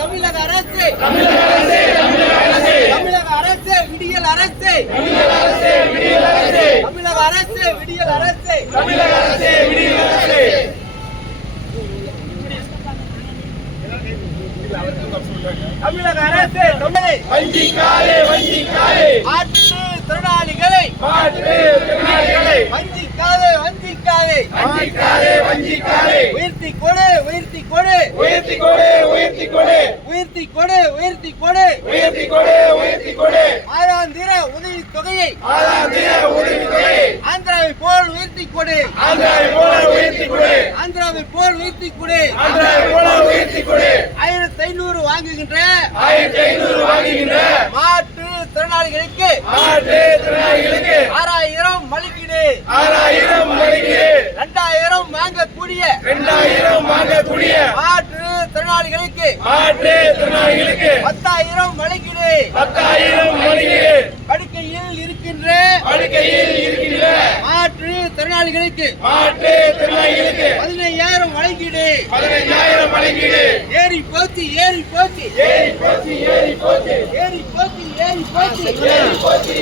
தமிழக அரசு தமிழக அரசு விடியல் அரசு தமிழக அரசு விடியல் அரசு தமிழக அரசு வஞ்சிக்காதே திறனாளிகளை வஞ்சிக்காதே உயர்த்தி கொடு ஆறாந்திர உதவி தொகையை ஆந்திராவை போல் உயர்த்தி கொடு ஆந்திராவை போல் உயர்த்தி கொடு 1500 வாங்குகின்ற மாற்று திறனாளிகளுக்கு 6000 மலிக்கீடு 2000 வாங்கக்கூடிய மாற்று திறனாளிகளுக்கு 10,000 மலிக்கீடு படுக்கையில் இருக்கின்ற மாற்று திறனாளிகளுக்கு 15,000 வழங்கீடு ஏறி போச்சு